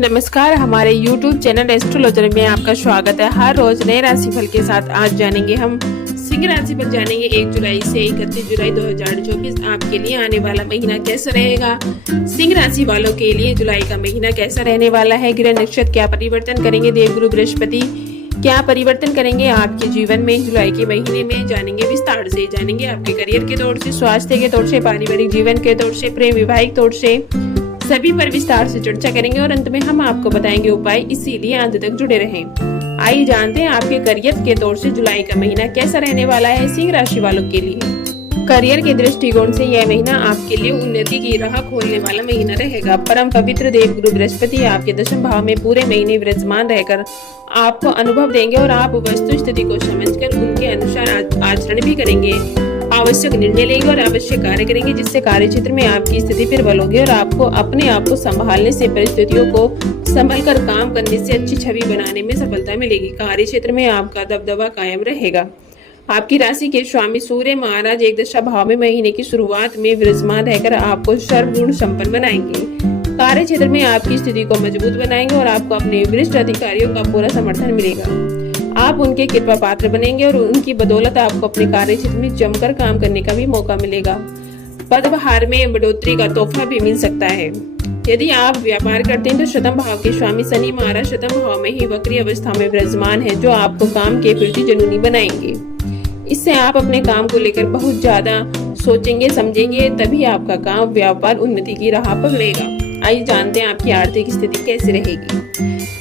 नमस्कार, हमारे YouTube channel astrologer में आपका स्वागत है। हर रोज नए राशिफल के साथ आज जानेंगे हम सिंह राशि पर जानेंगे 1 जुलाई से 31 जुलाई 2024 आपके लिए आने वाला महीना कैसा रहेगा। सिंह राशि वालों के लिए जुलाई का महीना कैसा रहने वाला है। ग्रह नक्षत्र क्या परिवर्तन करेंगे, देवगुरु बृहस्पति क्या परिवर्तन करेंगे आपके जीवन में जुलाई के महीने में, जानेंगे विस्तार से। जानेंगे आपके करियर के तौर से, स्वास्थ्य के तौर से, पारिवारिक जीवन के तौर से, प्रेम वैवाहिक तौर से, सभी पर विस्तार से चर्चा करेंगे और अंत में हम आपको बताएंगे उपाय, इसीलिए अंत तक जुड़े रहें। आइए जानते हैं आपके करियर के तौर से जुलाई का महीना कैसा रहने वाला है सिंह राशि वालों के लिए। करियर के दृष्टिकोण से यह महीना आपके लिए उन्नति की राह खोलने वाला महीना रहेगा। परम पवित्र देवगुरु बृहस्पति आपके दशम भाव में पूरे महीने विराजमान रहकर आपको अनुभव देंगे और आप वस्तु स्थिति को समझकर उनके अनुसार आचरण भी करेंगे, आवश्यक निर्णय लेंगे और आवश्यक कार्य करेंगे, जिससे कार्य क्षेत्र में आपकी स्थिति प्रबल होगी और आपको अपने आप को संभालने से, परिस्थितियों को संभल कर काम करने से अच्छी छवि बनाने में सफलता मिलेगी। कार्य क्षेत्र में आपका दबदबा कायम रहेगा। आपकी राशि के स्वामी सूर्य महाराज एक दशा भाव में महीने की शुरुआत में विराजमान रहकर आपको सर्वगुण संपन्न बनाएंगे। कार्य क्षेत्र में आपकी स्थिति को मजबूत बनाएंगे और आपको अपने वरिष्ठ अधिकारियों का पूरा समर्थन मिलेगा। आप उनके कृपा पात्र बनेंगे और उनकी बदौलत आपको अपने कार्य क्षेत्र में जमकर काम करने का भी मौका मिलेगा। पदभार में बढ़ोतरी का तोहफा भी मिल सकता है। यदि आप व्यापार करते हैं तो शतम भाव के स्वामी शनि महाराज शतम भाव में ही वक्री अवस्था में विराजमान है, जो आपको काम के प्रति जुनूनी बनाएंगे। इससे आप अपने काम को लेकर बहुत ज्यादा सोचेंगे समझेंगे, तभी आपका काम व्यापार उन्नति की राह पकड़ेगा। आइए जानते हैं आपकी आर्थिक स्थिति कैसी रहेगी।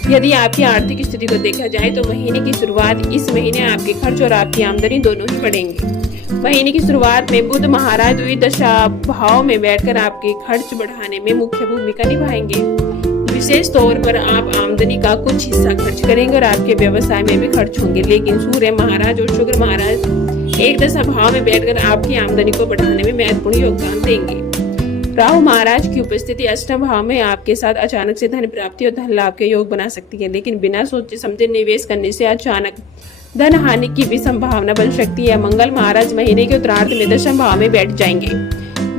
यदि आपकी आर्थिक स्थिति को देखा जाए तो महीने की शुरुआत इस महीने आपके खर्च और आपकी आमदनी दोनों ही बढ़ेंगे। महीने की शुरुआत में बुध महाराज द्विदशा भाव में बैठकर आपके खर्च बढ़ाने में मुख्य भूमिका निभाएंगे। विशेष तौर पर आप आमदनी का कुछ हिस्सा खर्च करेंगे और आपके व्यवसाय में भी खर्च होंगे, लेकिन सूर्य महाराज और शुक्र महाराज एक दशा भाव में बैठकर आपकी आमदनी को बढ़ाने में महत्वपूर्ण योगदान देंगे। राहु महाराज की उपस्थिति अष्टम भाव में आपके साथ अचानक से धन प्राप्ति और धन लाभ के योग बना सकती है, लेकिन बिना सोचे समझे निवेश करने से अचानक धन हानि की भी संभावना बन सकती है। मंगल महाराज महीने के उत्तरार्ध में दशम भाव में बैठ जाएंगे,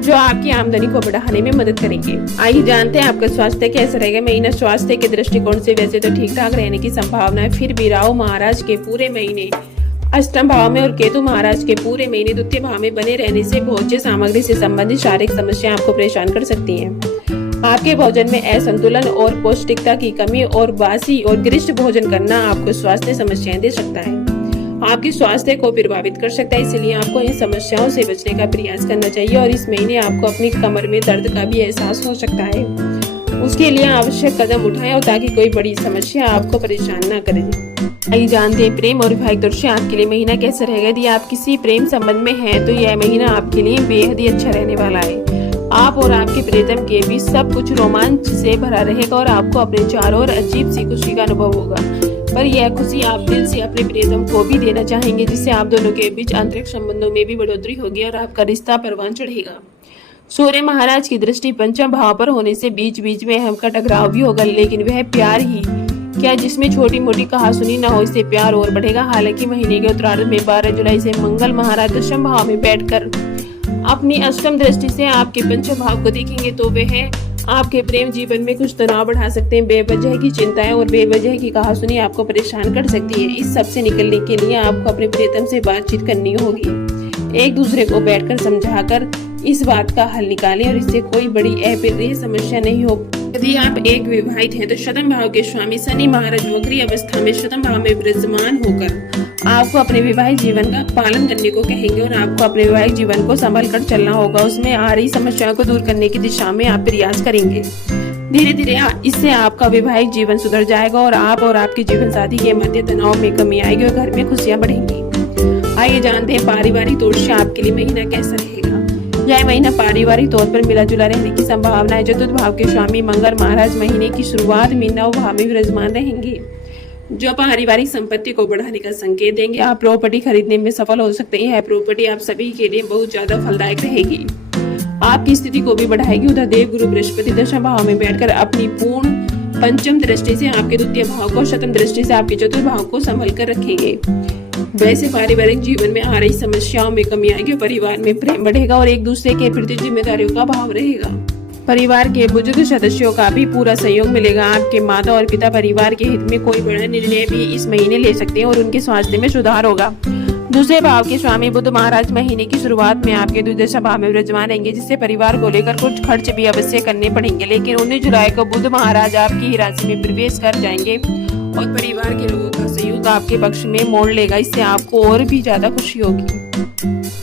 जो आपकी आमदनी को बढ़ाने में मदद करेंगे। आइए जानते हैं आपका स्वास्थ्य कैसा रहेगा। महीना स्वास्थ्य के दृष्टिकोण से वैसे तो ठीक ठाक रहने की संभावना है, फिर भी राहु महाराज के पूरे महीने अष्टम भाव में और केतु महाराज के पूरे महीने द्वितीय भाव में बने रहने से भोज्य सामग्री से संबंधित शारीरिक समस्याएं आपको परेशान कर सकती हैं। आपके भोजन में असंतुलन और पौष्टिकता की कमी और बासी और गरिष्ठ भोजन करना आपको स्वास्थ्य समस्याएं दे सकता है, आपके स्वास्थ्य को प्रभावित कर सकता है। इसलिए आपको इन समस्याओं से बचने का प्रयास करना चाहिए और इस महीने आपको अपनी कमर में दर्द का भी एहसास हो सकता है। उसके लिए आवश्यक कदम उठाएं और ताकि कोई बड़ी समस्या आपको परेशान न करे। आइए जानते हैं प्रेम और वैवाहिक तौर से आपके लिए महीना कैसा रहेगा। यदि आप किसी प्रेम संबंध में हैं तो यह महीना आपके लिए बेहद ही अच्छा रहने वाला है। आप और आपके प्रियतम के बीच सब कुछ रोमांच से भरा रहेगा और आपको अपने चारों ओर अजीब सी खुशी का अनुभव होगा, पर यह खुशी आप दिल से अपने प्रियतम को भी देना चाहेंगे, जिससे आप दोनों के बीच आंतरिक संबंधों में भी बढ़ोतरी होगी और आपका रिश्ता परवान चढ़ेगा। सूर्य महाराज की दृष्टि पंचम भाव पर होने से बीच बीच में हमका टकराव भी होगा, लेकिन वह प्यार ही क्या जिसमें छोटी मोटी कहासुनी न हो, इससे प्यार और बढ़ेगा। हालांकि महीने के उत्तरार्ध में 12 जुलाई से मंगल महाराज दशम भाव में बैठकर अपनी अष्टम दृष्टि से आपके पंचम भाव को देखेंगे, तो वह आपके प्रेम जीवन में कुछ तनाव बढ़ा सकते हैं। बेवजह की चिंताएं और बेवजह की कहासुनी आपको परेशान कर सकती है। इस सब से निकलने के लिए आपको अपने प्रियतम से बातचीत करनी होगी। एक दूसरे को बैठकर समझाकर इस बात का हल निकालें और इससे कोई बड़ी अप्रिय समस्या नहीं हो। यदि आप एक विवाहित हैं तो शतम भाव के स्वामी शनि महाराज वक्री अवस्था में शतम भाव में विराजमान होकर आपको अपने विवाहित जीवन का पालन करने को कहेंगे और आपको अपने विवाहित जीवन को संभल कर चलना होगा। उसमें आ रही समस्याओं को दूर करने की दिशा में आप प्रयास करेंगे। धीरे धीरे इससे आपका वैवाहिक जीवन सुधर जाएगा और आप और आपके जीवन साथी के मध्य तनाव में कमी आएगी और घर में खुशियां बढ़ेंगी। आइए जानते हैं पारिवारिक तौर से आपके लिए महीना कैसा रहेगा। यह महीना पारिवारिक तौर पर मिला जुला रहने की संभावना है। चतुर्थ भाव के स्वामी मंगल महाराज महीने की शुरुआत में नव भाव में विराजमान रहेंगे, जो पारिवारिक संपत्ति को बढ़ाने का संकेत देंगे। आप प्रॉपर्टी खरीदने में सफल हो सकते हैं। यह प्रॉपर्टी आप सभी के लिए बहुत ज्यादा फलदायक रहेगी, आपकी स्थिति को भी बढ़ाएगी। उधर देवगुरु बृहस्पति दशम भाव में बैठकर अपनी पूर्ण पंचम दृष्टि से आपके द्वितीय भाव को, शतम दृष्टि से आपके चतुर्थ भाव को संभल कर रखेंगे। वैसे पारिवारिक जीवन में आ रही समस्याओं में कमी आएगी, परिवार में प्रेम बढ़ेगा और एक दूसरे के प्रति जिम्मेदारियों का भाव रहेगा। परिवार के बुजुर्ग सदस्यों का भी पूरा सहयोग मिलेगा। आपके माता और पिता परिवार के हित में कोई बड़ा निर्णय भी इस महीने ले सकते हैं और उनके स्वास्थ्य में सुधार होगा। दूसरे भाव के स्वामी बुध महाराज महीने की शुरुआत में आपके द्वादश भाव में विराजमान रहेंगे, जिससे परिवार को लेकर कुछ खर्च भी अवश्य करने पड़ेंगे। लेकिन 19 जुलाई को बुध महाराज आपकी राशि में प्रवेश कर जाएंगे और परिवार के लोगों का सहयोग आपके पक्ष में मोड़ लेगा। इससे आपको और भी ज्यादा खुशी होगी।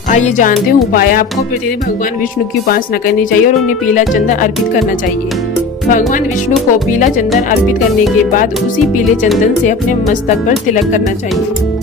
आइए जानते हैं उपाय। आपको प्रतिदिन भगवान विष्णु की उपासना करनी चाहिए और उन्हें पीला चंदन अर्पित करना चाहिए। भगवान विष्णु को पीला चंदन अर्पित करने के बाद उसी पीले चंदन से अपने मस्तक पर तिलक करना चाहिए।